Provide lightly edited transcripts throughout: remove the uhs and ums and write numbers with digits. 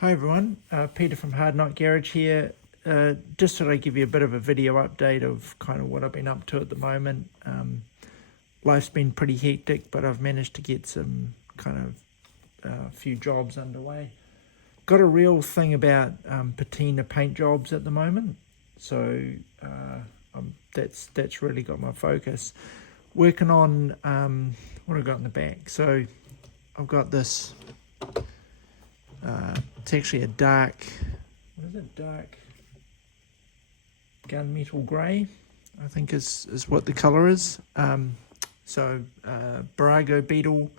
Hi everyone, Peter from Hard Knot Garage here. Just thought I'd give you a bit of a video update of kind of what I've been up to at the moment. Life's been pretty hectic, but I've managed to get some kind of few jobs underway. Got a real thing about patina paint jobs at the moment, so that's really got my focus. Working on what I've got in the back. So I've got this. It's actually a dark, what is it, dark gunmetal grey, I think is what the colour is. So Vw Beetle,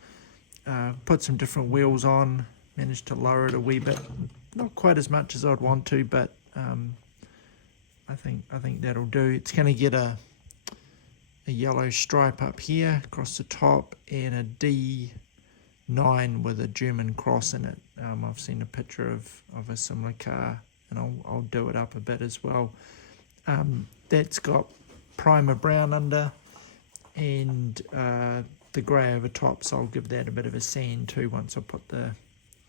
put some different wheels on, managed to lower it a wee bit, not quite as much as I'd want to, but I think that'll do. It's going to get a yellow stripe up here across the top and a D9 with a German cross in it. I've seen a picture of a similar car, and I'll do it up a bit as well. That's got primer brown under and the grey over top, so I'll give that a bit of a sand too once I put the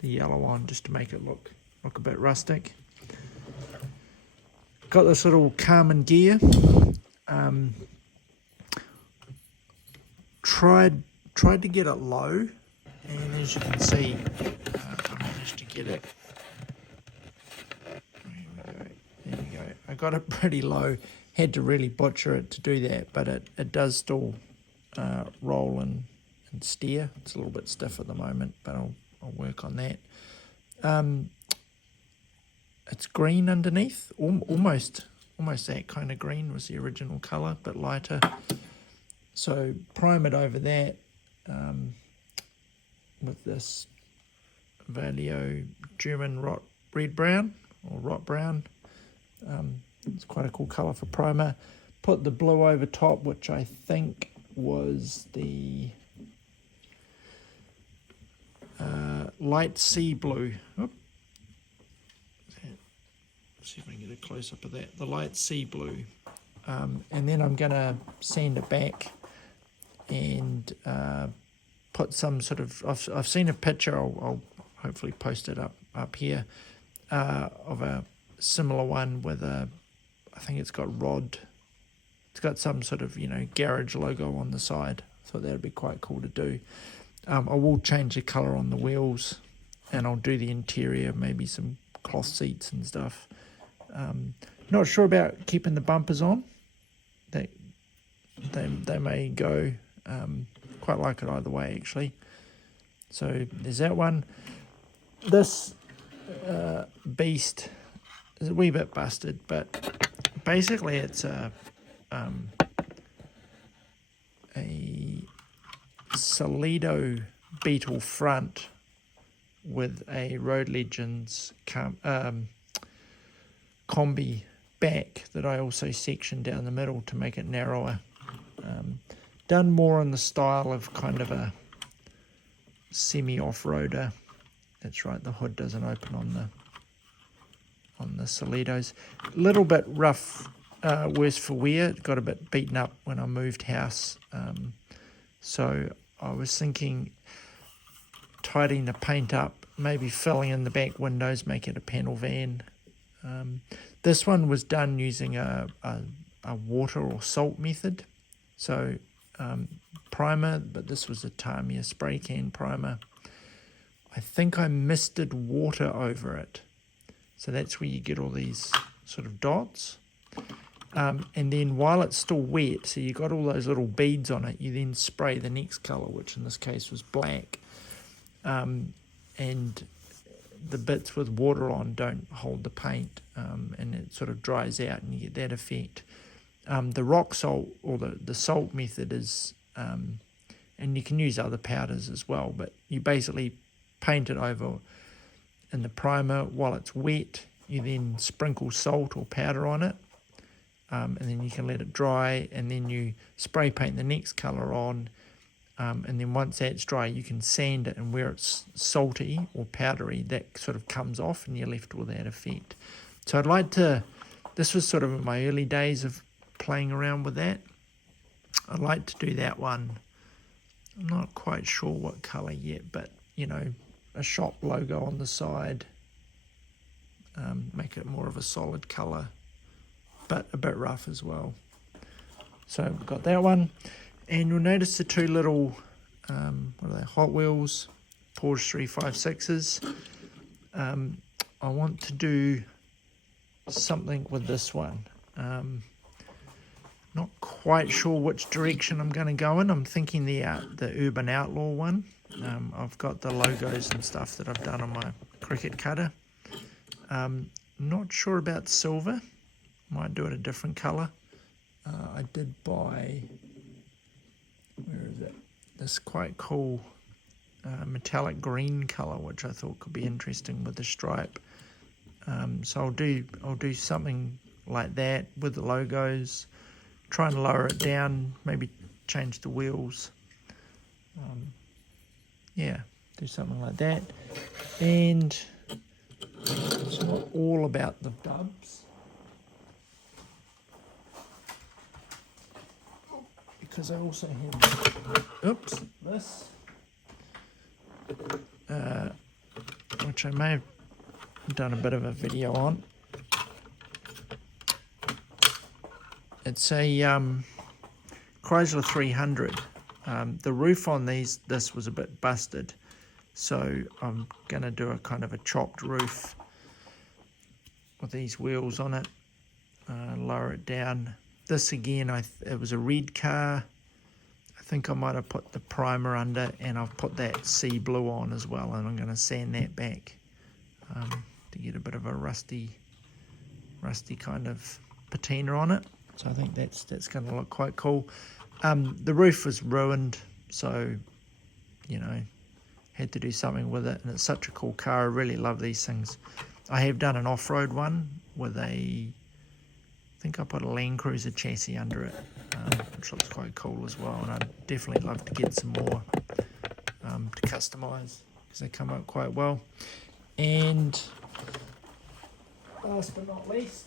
yellow on, just to make it look a bit rustic. Got this little Karmann Ghia. Tried to get it low, and as you can see, I managed to get it. There we go. I got it pretty low. Had to really butcher it to do that, but it does still roll and steer. It's a little bit stiff at the moment, but I'll work on that. It's green underneath, almost that kind of green was the original colour, but lighter. So prime it over that with this Vw German red brown or rot brown. It's quite a cool colour for primer. Put the blue over top, which I think was the light sea blue. Let's see if I can get a close up of that. The light sea blue. And then I'm going to sand it back and put some sort of, I've seen a picture, I'll hopefully post it up here, of a similar one with I think it's got some sort of, garage logo on the side. Thought that would be quite cool to do. I will change the colour on the wheels, and I'll do the interior, maybe some cloth seats and stuff. Not sure about keeping the bumpers on. They may go. Quite like it either way, actually. So there's that one. This beast is a wee bit busted, but basically it's a Vw Beetle front with a Road Legends combi back that I also sectioned down the middle to make it narrower. Done more in the style of kind of a semi-off-roader. That's right, the hood doesn't open on the Solidos. A little bit rough, worse for wear. It got a bit beaten up when I moved house. So I was thinking tidying the paint up, maybe filling in the back windows, make it a panel van. This one was done using a water or salt method. So primer, but this was a Tamiya spray can primer. I think I misted water over it. So that's where you get all these sort of dots. And then while it's still wet, so you got all those little beads on it, you then spray the next colour, which in this case was black. And the bits with water on don't hold the paint, and it sort of dries out and you get that effect. The rock salt or the salt method is, and you can use other powders as well, but you basically paint it over in the primer while it's wet. You then sprinkle salt or powder on it, and then you can let it dry, and then you spray paint the next colour on, and then once that's dry you can sand it, and where it's salty or powdery that sort of comes off and you're left with that effect. So I'd like to, this was sort of in my early days of playing around with that. I'd like to do that one. I'm not quite sure what colour yet, but a shop logo on the side, make it more of a solid colour, but a bit rough as well. So we've got that one, and you'll notice the two little, what are they, Hot Wheels Porsche 356s. I want to do something with this one. Not quite sure which direction I'm going to go in. I'm thinking the Urban Outlaw one. I've got the logos and stuff that I've done on my Cricut cutter. Not sure about silver. Might do it a different colour. I did buy, where is it? This quite cool metallic green colour, which I thought could be interesting with the stripe. So I'll do something like that with the logos. Try and lower it down, maybe change the wheels. Yeah, do something like that. And it's not all about the dubs, because I also have, this, which I may have done a bit of a video on. It's a Chrysler 300. The roof on this was a bit busted, so I'm going to do a kind of a chopped roof with these wheels on it, lower it down. This again, it was a red car. I think I might have put the primer under, and I've put that sea blue on as well, and I'm going to sand that back to get a bit of a rusty kind of patina on it. So I think that's going to look quite cool. The roof was ruined, so, you know, had to do something with it, and it's such a cool car. I really love these things. I have done an off-road one with I think I put a Land Cruiser chassis under it, which looks quite cool as well, and I'd definitely love to get some more to customise, because they come out quite well. And last but not least,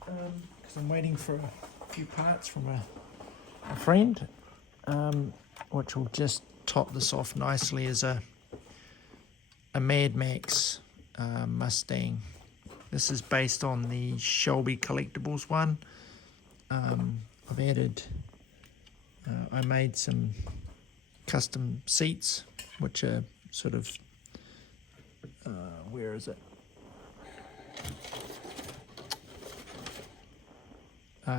because I'm waiting for a few parts from a friend, which will just top this off nicely, is a Mad Max Mustang. This is based on the Shelby Collectibles one. I've added, I made some custom seats, which are sort of, where is it?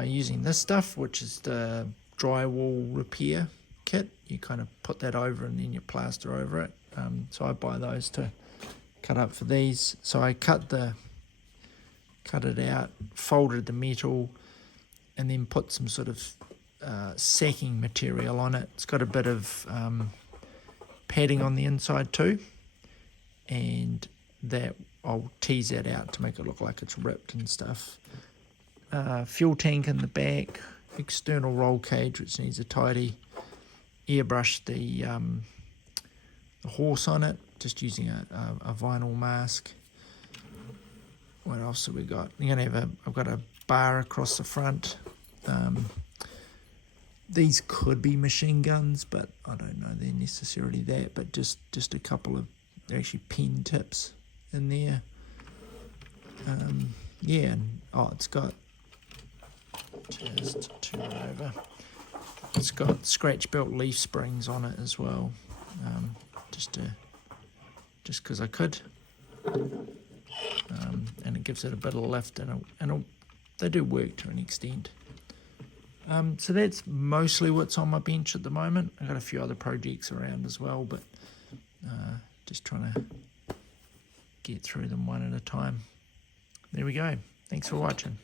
Using this stuff, which is the drywall repair kit. You kind of put that over and then you plaster over it. So I buy those to cut up for these. So I cut it out, folded the metal, and then put some sort of sacking material on it. It's got a bit of padding on the inside too, and that I'll tease that out to make it look like it's ripped and stuff. Fuel tank in the back, external roll cage which needs a tidy, airbrush the horse on it, just using a vinyl mask. What else have we got? I've got a bar across the front. These could be machine guns, but I don't know they're necessarily that, but just a couple of, they're actually pen tips in there. Yeah, and it's got, just turn it over, it's got scratch built leaf springs on it as well, just because I could, and it gives it a bit of lift, and they do work to an extent. So that's mostly what's on my bench at the moment. I've got a few other projects around as well, but just trying to get through them one at a time. There we go. Thanks for watching.